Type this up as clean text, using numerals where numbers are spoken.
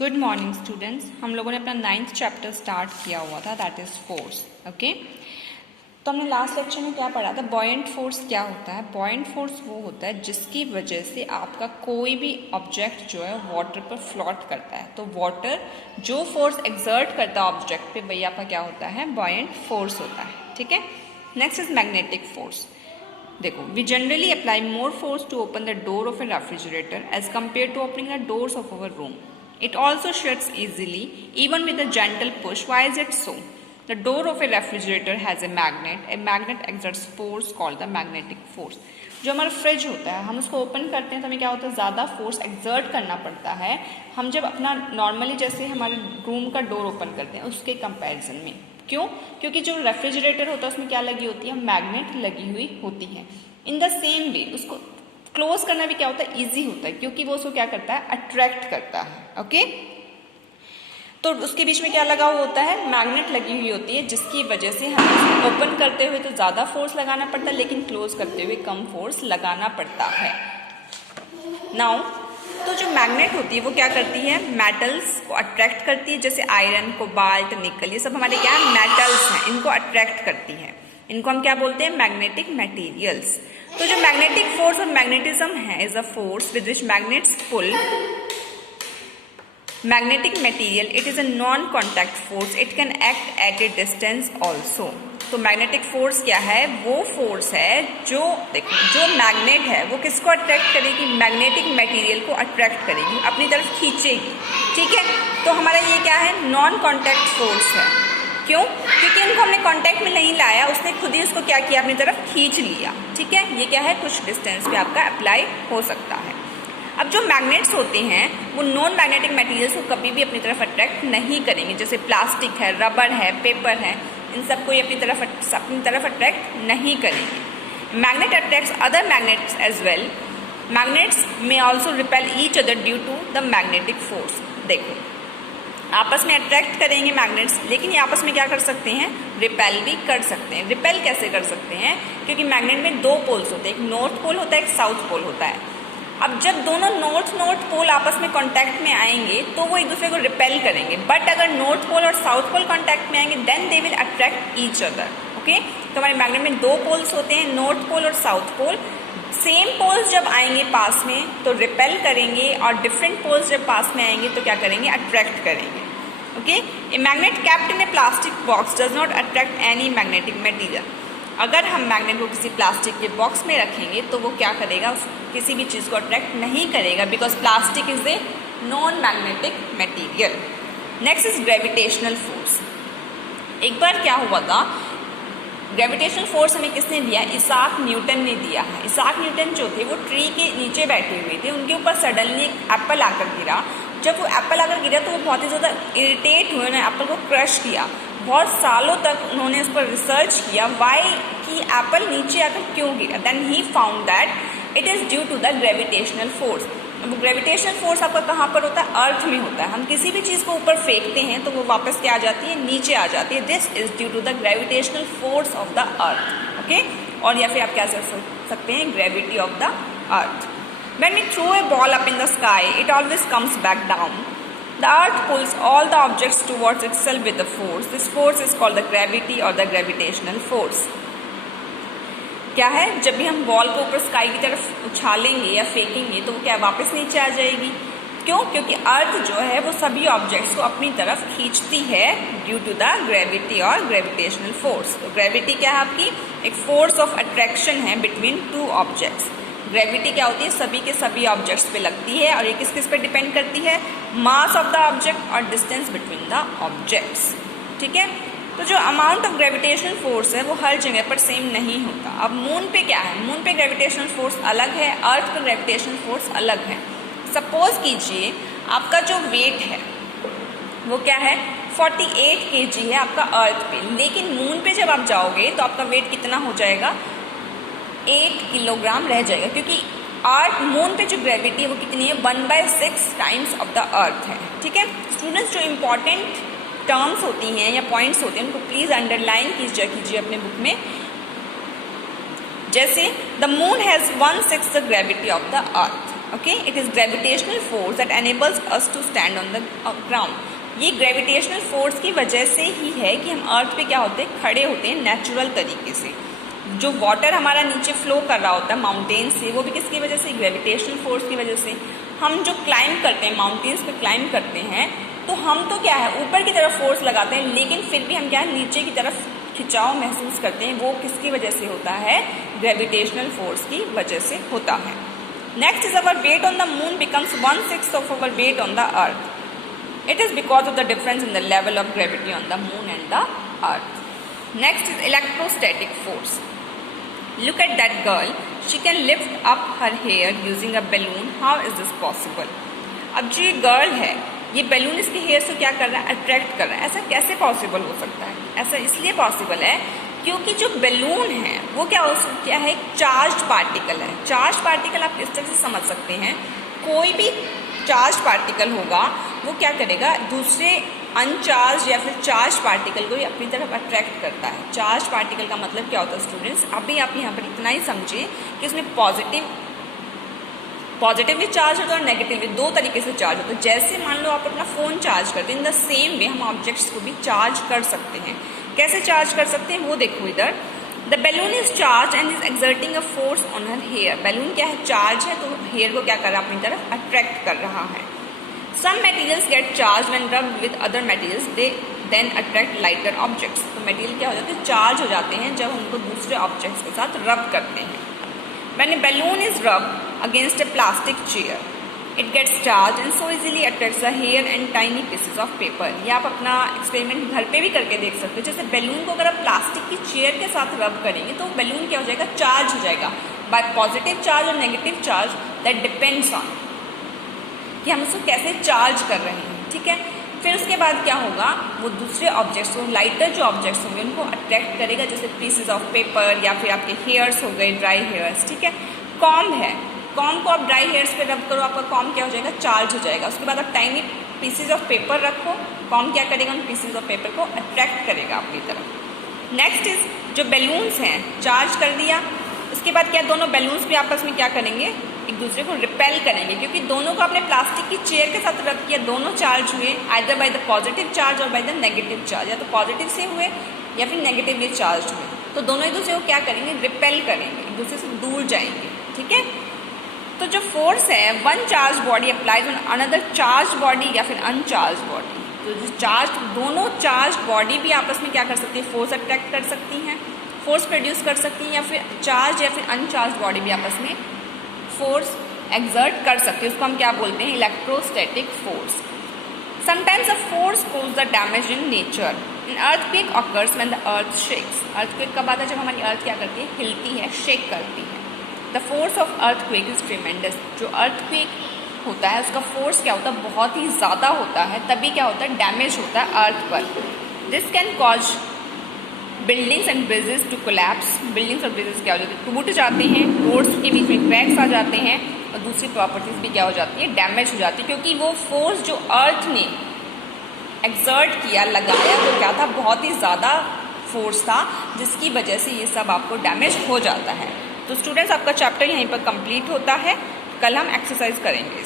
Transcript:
Good morning students. हम लोगों ने अपना 9th चैप्टर स्टार्ट किया हुआ था, दैट इज फोर्स। ओके, तो हमने लास्ट लेक्चर में क्या पढ़ा था? बॉयंट फोर्स क्या होता है? बॉयंट फोर्स वो होता है जिसकी वजह से आपका कोई भी ऑब्जेक्ट जो है वाटर पर फ्लोट करता है। तो वाटर जो फोर्स एक्सर्ट करता है ऑब्जेक्ट पे, वही आपका क्या होता है? बॉयंट फोर्स होता है। ठीक है। Next is magnetic force. देखो, we generally apply more force to open the door of a refrigerator as compared to opening the doors of our room. It also shuts easily, even with a gentle push. Why is it so? The door of a refrigerator has a magnet. A magnet exerts force called the magnetic force. जो हमारा fridge होता है, हम उसको open करते हैं तो हमें क्या होता है? ज़्यादा फोर्स एक्सर्ट करना पड़ता है हम जब अपना नॉर्मली जैसे हमारे रूम का डोर ओपन करते हैं उसके कंपैरिजन में। क्यों? क्योंकि जो रेफ्रिजरेटर होता है उसमें क्या लगी होती है? मैग्नेट लगी हुई होती है। इन द सेम वे उसको क्लोज करना भी क्या होता है? इजी होता है, क्योंकि वो उसको क्या करता है? अट्रैक्ट करता है। ओके, तो उसके बीच में क्या लगा हुआ होता है? मैग्नेट लगी हुई होती है, जिसकी वजह से हमें ओपन करते हुए तो ज्यादा फोर्स लगाना पड़ता है, लेकिन क्लोज करते हुए कम फोर्स लगाना पड़ता है। नाउ, तो जो मैग्नेट होती है वो क्या करती है? मेटल्स को अट्रैक्ट करती है, जैसे आयरन, कोबाल्ट, निकल, ये सब हमारे क्या है? मेटल्स हैं, इनको अट्रैक्ट करती है। इनको हम क्या बोलते हैं? Magnetic materials. तो जो मैग्नेटिक फोर्स और मैग्नेटिज्म है is a force with which magnets pull magnetic material. It is a non contact force. It can act at a distance also. तो मैग्नेटिक फोर्स क्या है? वो फोर्स है जो, देखो, जो मैग्नेट है वो किसको अट्रैक्ट करेगी? मैग्नेटिक मटेरियल को अट्रैक्ट करेगी, अपनी तरफ खींचेगी। ठीक है, तो हमारा ये क्या है? नॉन कॉन्टैक्ट फोर्स है। क्यों? क्योंकि इनको हमने कांटेक्ट में नहीं लाया, उसने खुद ही उसको क्या किया? अपनी तरफ खींच लिया। ठीक है, ये क्या है? कुछ डिस्टेंस पे आपका अप्लाई हो सकता है। अब जो मैग्नेट्स होते हैं वो नॉन मैग्नेटिक मटेरियल्स को कभी भी अपनी तरफ अट्रैक्ट नहीं करेंगे, जैसे प्लास्टिक है, रबर है, पेपर है, इन सबको ये अपनी तरफ अट्रैक्ट नहीं करेंगे। Magnet attracts other magnets as well. Magnets में also repel each other due to the magnetic force. देखो, आपस में अट्रैक्ट करेंगे मैग्नेट्स, लेकिन ये आपस में क्या कर सकते हैं? रिपेल भी कर सकते हैं। रिपेल कैसे कर सकते हैं? क्योंकि मैग्नेट में दो पोल्स होते हैं, एक नॉर्थ पोल होता है, एक साउथ पोल होता है। अब जब दोनों नॉर्थ पोल आपस में कांटेक्ट में आएंगे तो वो एक दूसरे को रिपेल करेंगे, बट अगर नॉर्थ पोल और साउथ पोल कांटेक्ट में आएंगे then they will attract each other. Okay, तो हमारे मैग्नेट में दो पोल्स होते हैं, नॉर्थ पोल और साउथ पोल. सेम पोल्स जब आएंगे पास में तो रिपेल करेंगे, और डिफरेंट पोल्स जब पास में आएंगे तो क्या करेंगे? अट्रैक्ट करेंगे. Okay, a magnet capped in A plastic box does not attract any magnetic material. अगर हम मैग्नेट को किसी प्लास्टिक के बॉक्स में रखेंगे तो वो क्या करेगा? किसी भी चीज़ को अट्रैक्ट नहीं करेगा, because plastic is a non magnetic material. Next is gravitational force. एक बार क्या हुआ था? ग्रेविटेशनल फोर्स हमें किसने दिया? इसाक न्यूटन ने दिया है. इसाक न्यूटन जो थे वो ट्री के नीचे बैठे हुए थे, उनके ऊपर सडनली एक एप्पल आकर गिरा. जब वो एप्पल आकर गिरा तो वो बहुत ही ज़्यादा इरिटेट हुए, उन्होंने एप्पल को क्रश किया. बहुत सालों तक उन्होंने उस पर रिसर्च किया, वाई कि एप्पल नीचे आकर क्यों गिरा. Then he found that it is due to the gravitational force. वो ग्रेविटेशनल फोर्स आपका कहाँ पर होता है? अर्थ में होता है. हम किसी भी चीज़ को ऊपर फेंकते हैं तो वो वापस क्या आ जाती है? नीचे आ जाती है. This is due to the gravitational force of the earth. Okay, और या फिर आप क्या कर सकते हैं? Gravity of the earth. When we throw a ball up in the sky, it always comes back down. The earth pulls all the objects towards itself with a force. This force is called the gravity or the gravitational force. क्या है? जब भी हम ball को ऊपर sky की तरफ उछालेंगे या फेंकेंगे तो वो क्या वापस नीचे आ जाएगी. क्यों? क्योंकि अर्थ जो है वो सभी ऑब्जेक्ट्स को अपनी तरफ खींचती है ड्यू टू द ग्रेविटी और ग्रेविटेशनल फोर्स. तो ग्रेविटी क्या है? आपकी एक फोर्स ऑफ अट्रैक्शन है बिटवीन टू ऑब्जेक्ट्स. ग्रेविटी क्या होती है? सभी के सभी ऑब्जेक्ट्स पे लगती है, और ये किस किस पे डिपेंड करती है? मास ऑफ द ऑब्जेक्ट और डिस्टेंस बिटवीन द ऑब्जेक्ट्स. ठीक है, तो जो अमाउंट ऑफ ग्रेविटेशनल फोर्स है वो हर जगह पर सेम नहीं होता. अब मून पे क्या है? मून पे ग्रेविटेशनल फोर्स अलग है, अर्थ पर ग्रेविटेशनल फोर्स अलग है. सपोज कीजिए आपका जो वेट है वो क्या है? 48 kg है आपका अर्थ पे, लेकिन मून पे जब आप जाओगे तो आपका वेट कितना हो जाएगा? 8 किलोग्राम रह जाएगा, क्योंकि अर्थ मून पे जो ग्रेविटी है वो कितनी है? 1/6 टाइम्स ऑफ द अर्थ है. ठीक है स्टूडेंट्स, जो इंपॉर्टेंट टर्म्स होती हैं या पॉइंट्स होते हैं उनको प्लीज अंडरलाइन कीजिए अपने बुक में. जैसे the moon has 1/6 the gravity of the earth. Okay, it is gravitational force that enables us to stand on the ground. ये ग्रेविटेशनल फोर्स की वजह से ही है कि हम अर्थ पे क्या होते हैं, खड़े होते हैं नेचुरल तरीके से। जो वाटर हमारा नीचे फ्लो कर रहा होता है माउंटेन से, वो भी किसकी वजह से, ग्रेविटेशनल फोर्स की वजह से। हम जो क्लाइंब करते हैं, माउंटेन्स पे क्लाइंब करते हैं, तो हम तो क्या है ऊपर की तरफ फोर्स लगाते हैं, लेकिन फिर भी हम क्या है नीचे की तरफ खिंचाव महसूस करते हैं। वो किसकी वजह से होता है, ग्रेविटेशनल फोर्स की वजह से होता है। Next is our weight on the moon becomes 1/6 of our weight on the earth. It is because of the difference in the level of gravity on the moon and the earth. Next is electrostatic force. Look at that girl. She can lift up her hair using a balloon. How is this possible? अब जो ये girl है, ये balloon इसके hair से क्या कर रहा है, अट्रैक्ट कर रहा है। ऐसा कैसे पॉसिबल हो सकता है? ऐसा इसलिए पॉसिबल है क्योंकि जो बैलून है वो क्या है, चार्ज पार्टिकल है। चार्ज पार्टिकल आप इस तरह से समझ सकते हैं, कोई भी चार्ज पार्टिकल होगा वो क्या करेगा, दूसरे अनचार्ज या फिर चार्ज पार्टिकल को अपनी तरफ अट्रैक्ट करता है। चार्ज पार्टिकल का मतलब क्या होता है स्टूडेंट्स, अभी आप यहाँ पर इतना ही समझिए कि उसमें पॉजिटिवली चार्ज होता है और नेगेटिवली, दो तरीके से चार्ज होता है। जैसे मान लो आप अपना फ़ोन चार्ज करते हैं, इन द सेम वे हम ऑब्जेक्ट्स को भी चार्ज कर सकते हैं। कैसे चार्ज कर सकते हैं वो देखो इधर। The balloon is charge and is exerting a force on her hair. Balloon क्या है, चार्ज है, तो हेयर को क्या कर रहा है, अपनी तरफ अट्रैक्ट कर रहा है। Some materials get charged when rubbed with other materials. They then attract lighter objects. तो मटेरियल क्या हो जाते हैं, चार्ज हो जाते हैं जब उनको दूसरे ऑब्जेक्ट्स के साथ रब करते हैं। When a balloon is rubbed against a plastic chair, it gets charged and so easily attracts the hair and tiny pieces of paper. ये आप अपना एक्सपेरिमेंट घर पे भी करके देख सकते हो। जैसे बैलून को अगर आप प्लास्टिक की चेयर के साथ रब करेंगे तो बैलून क्या हो जाएगा, चार्ज हो जाएगा बाय पॉजिटिव चार्ज और negative charge. That depends on कि हम उसको कैसे चार्ज कर रहे हैं, ठीक है। फिर उसके बाद क्या होगा, वो दूसरे ऑब्जेक्ट्स को, लाइटर जो ऑब्जेक्ट्स होंगे उनको अट्रैक्ट करेगा, जैसे पीसेस ऑफ पेपर या फिर आपके हेयर्स हो गए, ड्राई हेयर्स, ठीक है। कॉम्ब है, कॉम्ब को आप ड्राई हेयर्स पे रब करो, आपका कॉम्ब क्या हो जाएगा, चार्ज हो जाएगा। उसके बाद आप टाइनी पीसेज ऑफ पेपर रखो, कॉम्ब क्या करेगा, उन पीसेज ऑफ पेपर को अट्रैक्ट करेगा अपनी तरफ। नेक्स्ट इज जो बैलून्स हैं, चार्ज कर दिया, उसके बाद क्या, दोनों बैलून्स भी आपस में क्या करेंगे, एक दूसरे को रिपेल करेंगे, क्योंकि दोनों को आपने प्लास्टिक की चेयर के साथ रब किया, दोनों चार्ज हुए either by the positive charge और बाय द नेगेटिव चार्ज, या तो पॉजिटिव से हुए या फिर नेगेटिवली चार्ज हुए, तो दोनों एक दूसरे को क्या करेंगे, रिपेल करेंगे, एक दूसरे से दूर जाएंगे, ठीक है। तो जो फोर्स है, one charge body applies on another charge body या फिर अनचार्ज बॉडी, तो जो चार्ज, दोनों चार्ज बॉडी भी आपस में क्या कर सकती है, फोर्स अट्रैक्ट कर सकती हैं, फोर्स प्रोड्यूस कर सकती हैं, या फिर चार्ज या फिर अनचार्ज बॉडी भी आपस में फोर्स एक्सर्ट कर सकती है। उसको हम क्या बोलते हैं, electrostatic force. Sometimes a force cause the damage in nature. In earthquake occurs when the earth shakes. Earthquake कब आता है, जब हमारी अर्थ क्या करती है, हिलती है, शेक करती है। The force of earthquake is tremendous. जो अर्थक्वेक होता है उसका फोर्स क्या होता है, बहुत ही ज़्यादा होता है, तभी क्या होता है, डैमेज होता है अर्थ पर। This can cause buildings and bridges to collapse. Buildings और ब्रिजेस क्या हो जाते हैं, टूट जाते हैं, रोड्स के बीच में क्रैक्स आ जाते हैं, और दूसरी प्रॉपर्टीज भी क्या हो जाती है, डैमेज हो जाती है, क्योंकि वो फोर्स जो अर्थ ने एक्सर्ट किया, लगाया, तो क्या था, बहुत ही ज़्यादा फोर्स था, जिसकी वजह से ये सब आपको डैमेज हो जाता है। तो स्टूडेंट्स, आपका चैप्टर यहीं पर कंप्लीट होता है। कल हम एक्सरसाइज करेंगे।